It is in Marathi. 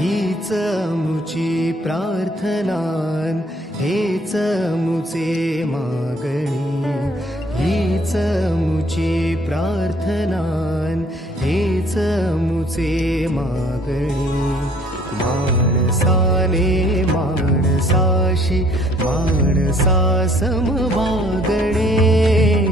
हीच मुची प्रार्थनान, हेच मुचे मागणी. हीच मुची प्रार्थनान, हेच मुचे मागणी. माणसाने माणसाशी माणसासम वागणे.